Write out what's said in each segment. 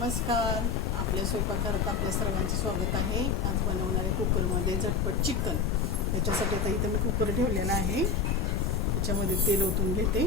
नमस्कार. आपल्या स्वयंपाकघरात आपल्या सर्वांचं स्वागत आहे. आज बनवणारे कुकरमध्ये झटपट चिकन. त्याच्यासाठी आता इथं मी कुकर ठेवलेला आहे. त्याच्यामध्ये तेल ओतून घेते.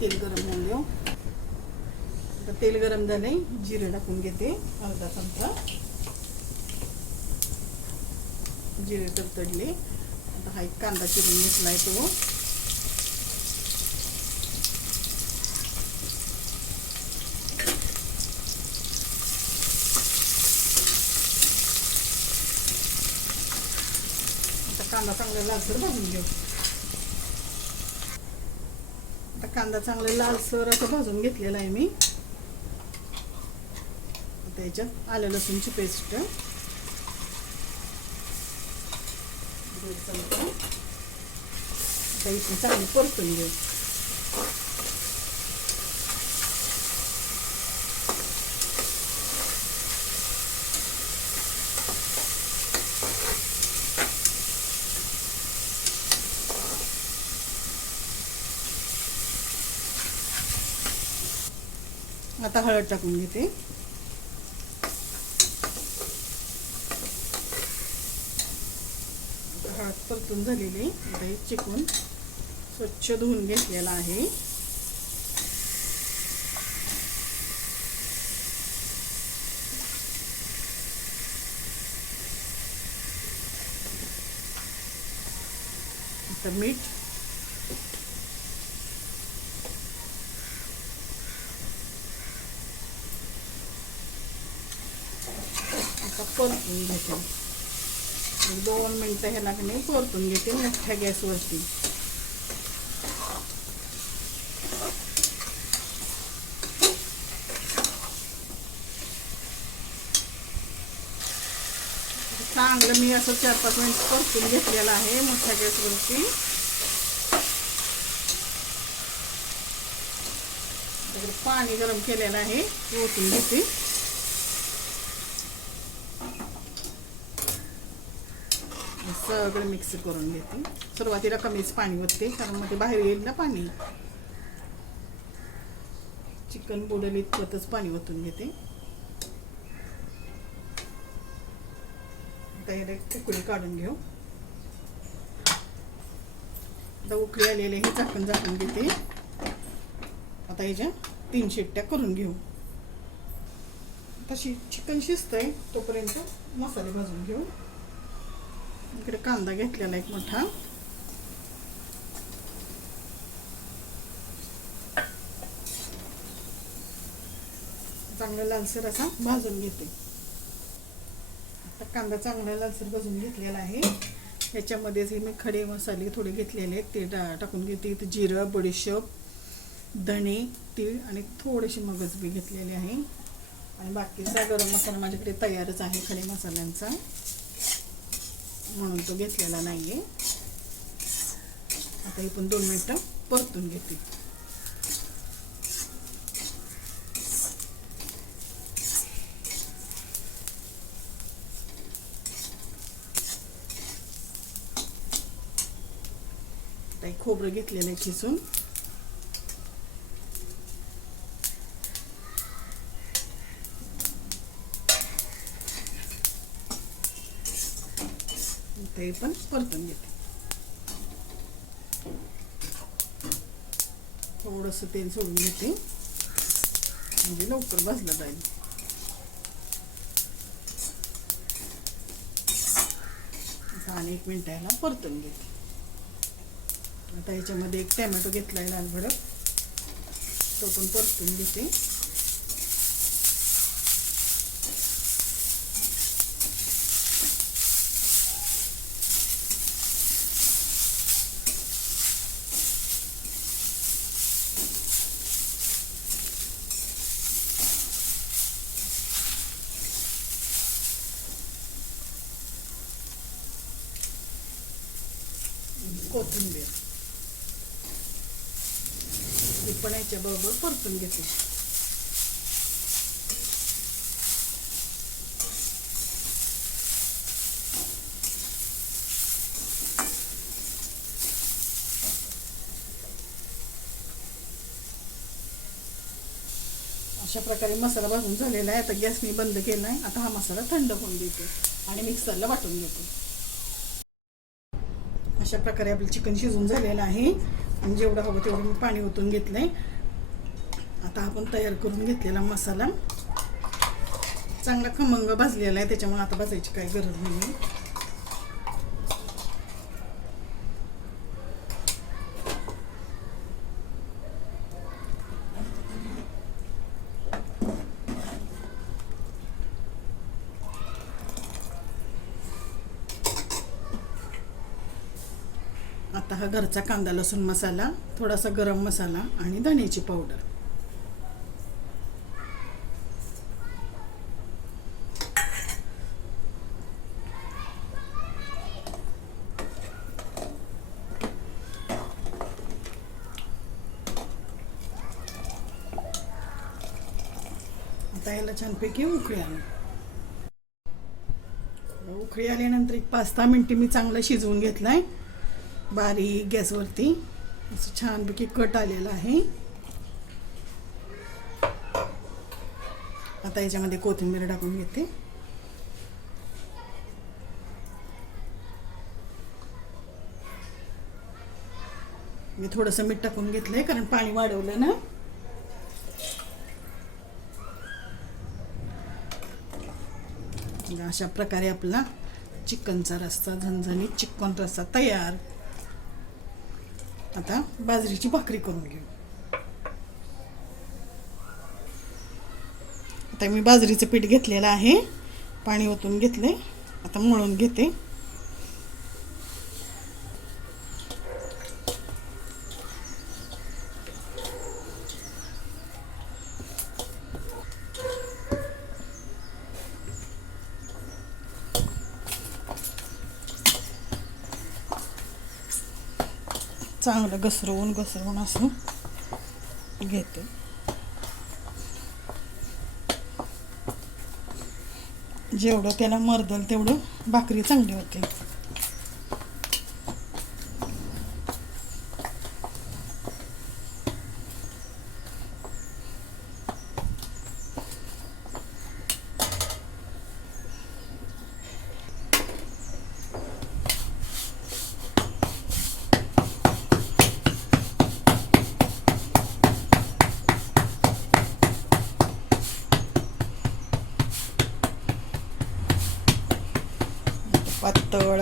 तेल गरम होऊन देऊ आता तेल गरम झाले जिरे टाकून घेते. अर्धा चमचा. जिरे तडतडले. आता हा एक कांदा चिरून घेतला आहे तो. आता कांदा चांगला लालसर भाजून घेऊ. आता कांदा चांगला लालसर असं भाजून घेतलेला आहे मी. आता याच्यात आलं लसूणची पेस्ट. दीड चमचा आता इथून चांगली परतून घेऊ आता हळद टाकून घेते परतून झालेले दही चिकून स्वच्छ धुवून घेतलेला आहे. आता मीठ. आता परतून घेते. दोन मिनटं ह्याला की नाही परतून घेते, मोठ्या गॅसवरती. मी असं चार पाच मिनिट परतून घेतलेलं गॅसवरती. त्याकडे पाणी गरम केलेलं आहे सगळं मिक्स करून घेते. सुरुवातीला कमीच पाणी ओतते कारण मग ते बाहेर येईल ना पाणी. चिकन बुडेल इतपतच पाणी ओतून घेते. डायरेक्ट उकळी काढून घेऊ. आता उकळी आलेले हे झाकण झाकून घेते. आता ह्याच्या तीन शिट्ट्या करून घेऊ. तशी चिकन शिजतंय तोपर्यंत मसाले भाजून घेऊ. इकडे कांदा घेतलेला एक मोठा. चांगला लालसर असा भाजून घेते. आता कांदा चांगला लालसर भाजून घेतलेला आहे. याच्यामध्येच हे मी खडे मसाले थोडे घेतलेले आहेत ते टा- टाकून घेते. इथं जिरं बडीशेप धणे तीळ आणि थोडेसे मगजबी घेतलेले आहे. आणि बाकीचा गरम मसाला माझ्याकडे तयारच आहे खडे मसाल्यांचा. म्हणून तो घेतलेला नाहीये. आता ही पण दोन मिनटं परतून घेते. खोबरं घेतलेलं आहे खिसून. ते पण परतून घेते. थोडस तेल सोडून घेते. म्हणजे लवकर भाजलं जाईल. आणि एक मिनिट ह्याला परतून घेते. आता याच्यामध्ये एक टॅमॅटो घेतलाय लाल भडक. तो पण परतून घेते. कोथिंबीर. पण याच्या बरोबर परतून घेते. अशा प्रकारे मसाला भाजून झालेला आहे. आता गॅस मी बंद केला आहे. आता हा मसाला थंड होऊन देतो आणि मिक्सरला वाटून घेतो. अशा प्रकारे आपलं चिकन शिजून झालेलं आहे. आणि जेवढं हवं तेवढं मी पाणी ओतून घेतलं आहे आता आपण तयार करून घेतलेला मसाला. चांगला खमंग भाजलेला आहे त्याच्यामुळे आता भाजायची काही गरज नाही आता हा घरचा कांदा लसूण मसाला थोडासा गरम मसाला आणि धण्याची पावडर आता याला छानपैकी उकळी आली. उकळी आल्यानंतर एक पाच दहा मिनटे मी चांगलं शिजवून घेतलं आहे बारीक गॅसवरती असं छानपैकी कट आलेला आहे. आता याच्यामध्ये कोथिंबीर टाकून घेते. मी थोडंसं मीठ टाकून घेतलंय कारण पाणी वाढवलं ना. अशा प्रकारे आपला चिकनचा रस्सा झणझणीत चिकन रस्सा तयार. आता बाजरीची भाकरी करून घेऊ. आता मी बाजरीचं पीठ घेतलेलं आहे. पाणी ओतून घेतले आता मळून घेते. चांगलं घसरवून घसरवून असं घेते. जेवढं त्याला मर्दल तेवढं भाकरी चांगली होते.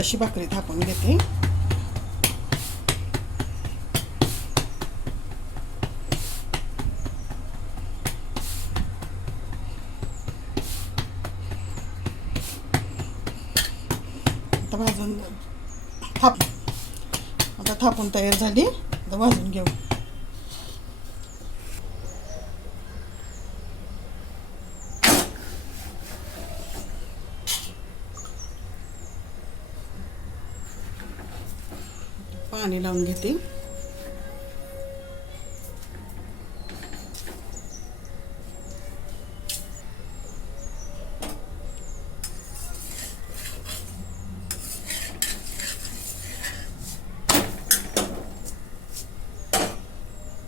अशी भाकरी थापून घेते. आता भाजून थाप आता थापून तयार झाली. आता भाजून घेऊ. पाणी लावून घेते.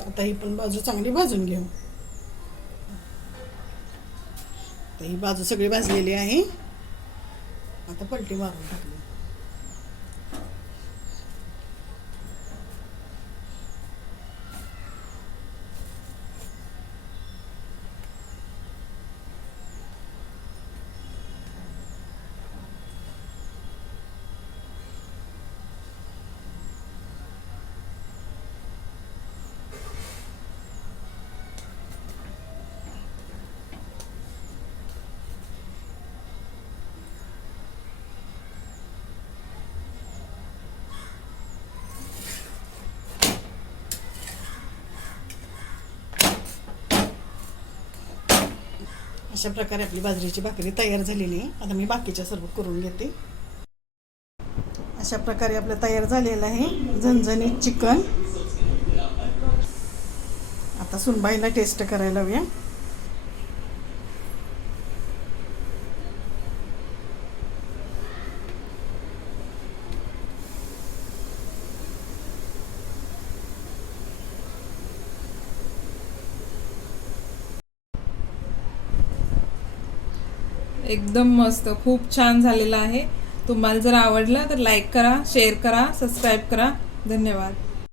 आता ही पण बाजू चांगली भाजून घेऊ. ही बाजू सगळी भाजलेली आहे. आता पलटी मारून टाकली अशा प्रकारे आपली बाजरीची भाकरी तयार झालेली आहे. आता मी बाकीच्या सर्व करून घेते. अशा प्रकारे आपलं तयार झालेलं आहे. झणझणीत चिकन. आता सुनबाईला टेस्ट करायला हव्या एकदम मस्त खूप छान झालेला आहे. तुम्हाला जर आवडला तर लाईक करा शेअर करा सबस्क्राईब करा. धन्यवाद.